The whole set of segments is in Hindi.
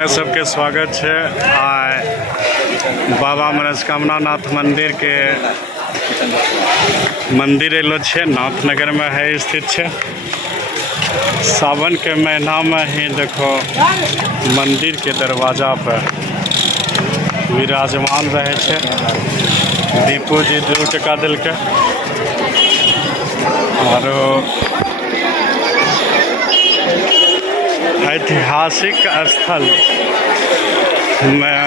सबके स्वागत है। बाबा मनोकामना नाथ मंदिर के मंदिर एलो छे, नाथनगर में है स्थित है। सावन के महीना में ही देखो मंदिर के दरवाजा पर विराजमान रहे छे। दीपू जी 2 टका दिल के और ऐतिहासिक स्थल में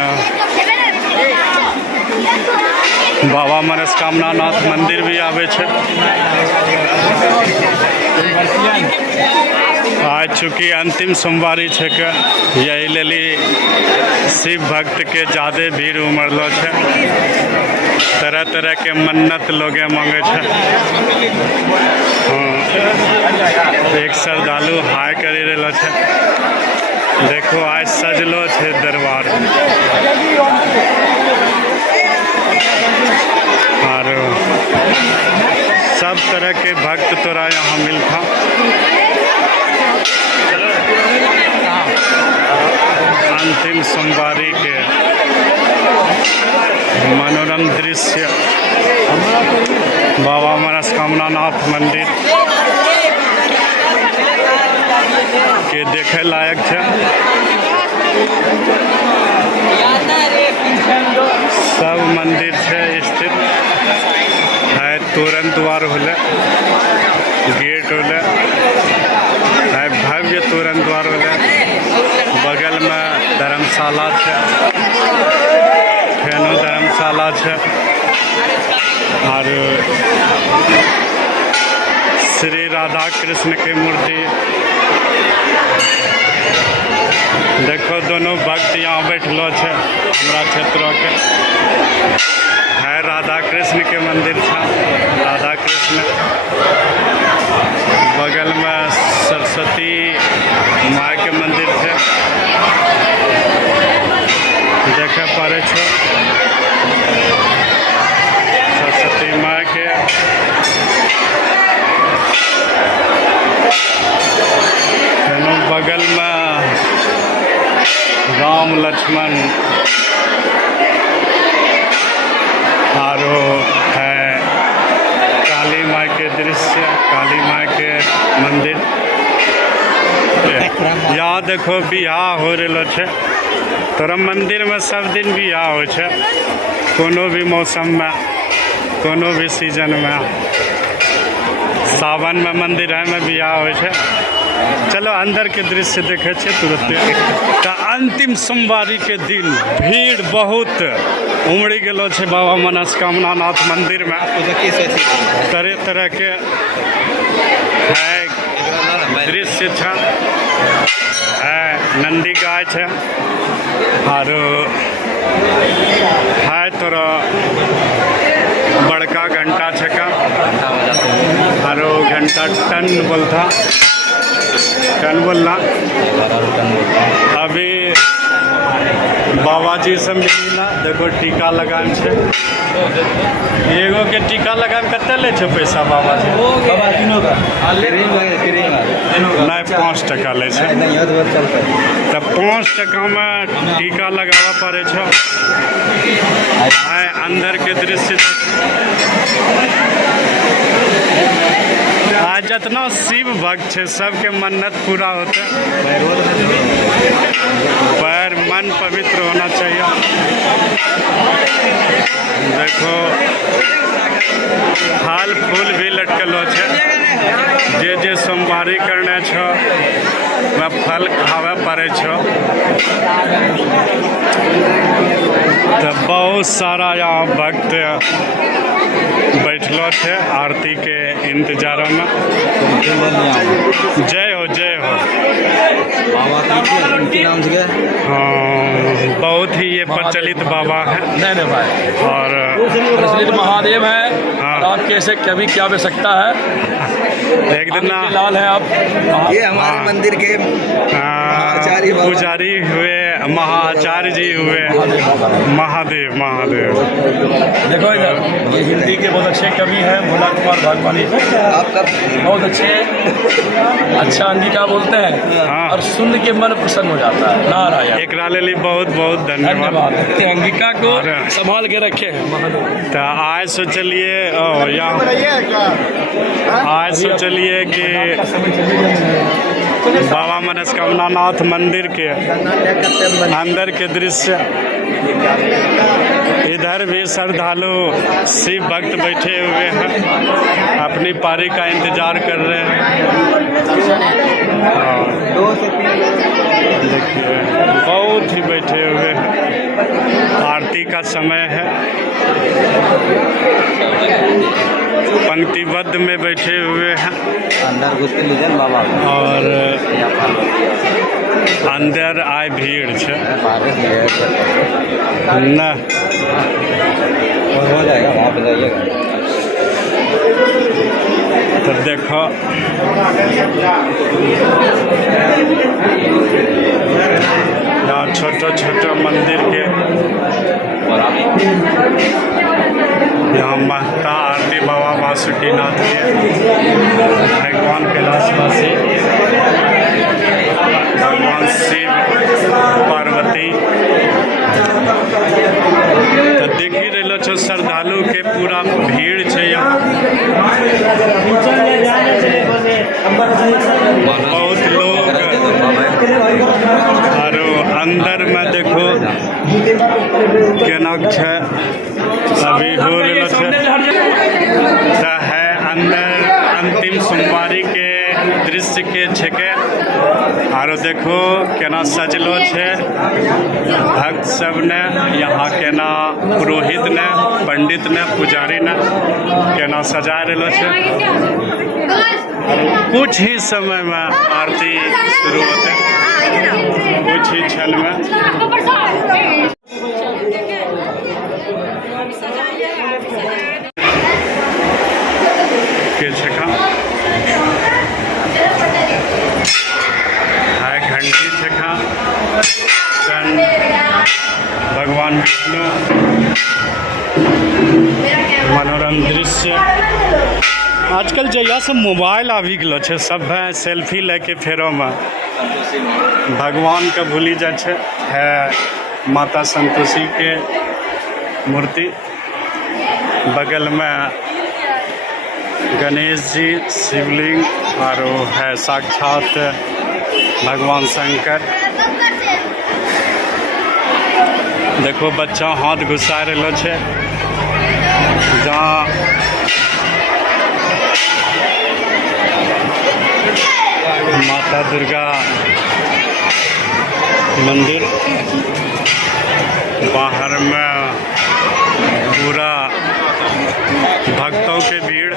बाबा मनोकामना नाथ मंदिर भी आवे छे। आज चूँकि अंतिम सोमवारी है के यही लेली शिव भक्त के ज़्यादा भीड़ उमड़लो छे। तरह तरह के मन्नत लोगे मांगे छे। एक श्रद्धालु हाय करी रहलो छे। देखो आज सजलो छे दरबार और सब तरह के भक्त तोरा यहाँ मिलता। अंतिम सोमवारी के मनोरम दृश्य बाबा मनोकामना नाथ मंदिर के देखे लायक है। सब मंदिर है स्थित है। तोरण द्वार होले, गेट होले है, भव्य तोरण द्वार होले। बगल में धर्मशाला है, फेनो धर्मशाला है और श्री राधा कृष्ण की मूर्ति। देखो दोनों भक्त यहाँ बैठलो छे। हमारा क्षेत्र के है राधा कृष्ण के मंदिर था। राधा कृष्ण बगल में सरस्वती माँ के मंदिर थे। देखे पड़े छो सरस्वती माँ के। बगल में राम लक्ष्मण और है काली माँ के दृश्य, काली माँ के मंदिर। यहाँ देखो बियाह हो रहा है। तोरा मंदिर में सब दिन बियाह हो छे, कोनो भी मौसम में, कोनो भी सीजन में। सावन में मंदिर है में बियाह हो छे। चलो अंदर के दृश्य देखे छे तुरंत। तो अंतिम सोमवारी के दिन भीड़ बहुत उमड़ी गेलो छे बाबा मनोकामना नाथ मंदिर में। तरह तरह के है दृश्य छे। है नंदी गाय छे और है तोरा बड़का घंटा छका और घंटा टन बोलता, टन बोलना। अभी बाबा जी से मिलना। देखो टीका लगान छे। एगो के टीका लगान कते ले छे पैसा बाबा जी? नहीं 5 टका ले छे। तो 5 टका में टीका लगावा पड़े छे। अंदर के दृश्य आज जितना शिव भक्त है सबके मन्नत पूरा होता है। पैर मन पवित्र होना चाहिए। देखो फल फूल भी लटकल है। जे सोमवारी करने छो वह फल खावे पड़े छो। तो बहुत सारा यहाँ भक्त बैठलो थे आरती के इंतजारों में। जय हो जय हो। हाँ बहुत ही ये प्रचलित बाबा है। नहीं भाई और प्रचलित महादेव है। हाँ। आप कैसे कभी क्या भी सकता है। एक दिन लाल है आप। ये हमारे मंदिर के पुजारी हुए महाआचार्य जी हुए। महादेव महादेव। देखो इधर, ये हिंदी के बहुत अच्छे कवि हैं, भोला कुमार भागवानी। बहुत अच्छे, अच्छा अंगिका बोलते हैं हाँ। और सुन के मन प्रसन्न हो जाता है। नारायण। एकरा लेल बहुत बहुत धन्यवाद। धन्यवाद। इतने अंगिका को अरे। संभाल के रखे हैं महादेव। तो आज सोचलिए आज सोचलिए कि बाबा मनस्कामना नाथ मंदिर के अंदर के दृश्य, इधर भी श्रद्धालु शिव भक्त बैठे हुए हैं, अपनी पारी का इंतजार कर रहे हैं। देखिए बहुत ही बैठे हुए हैं, आरती का समय है, पंक्तिबद्ध में बैठे हुए हैं अंदर घुस के लीजिए बाबा और अंदर आए भीड़ है न। हो जाएगा, वहाँ पे जाइएगा। तो देखो यहाँ छोटे छोटे मंदिर के यहाँ महता आरती बाबा वासुकीनाथ के, भगवान कैलाशवासी, भगवान शिव पार्वती। तो देख ही रहे छो श्रद्धालु के पूरा भीड़ है यहाँ, बहुत लोग। और अंदर में देखो केना है अभी हो रहा है। अंदर अंतिम सोमवारी के दृश्य के छके, आरो देखो केना सजलो छे भक्त सब ने, यहाँ केना पुरोहित ने, पंडित ने, पुजारी ने केना सजा रहलो छे। कुछ ही समय में आरती शुरू होते, कुछ ही क्षण में। के छका है घंटी छका, भगवान विष्णु, मनोरम दृश्य। आजकल जहिया से मोबाइल आबि गेलो छै, सब सेल्फी लेके फेरो में भगवान के भूली जाइ छै। है माता संतोषी के मूर्ति, बगल में गणेश जी, शिवलिंग, और है साक्षात भगवान शंकर। देखो बच्चा हाथ घुसा रहलो छे, जहाँ माता दुर्गा मंदिर, बाहर में पूरा भक्तों के भीड़।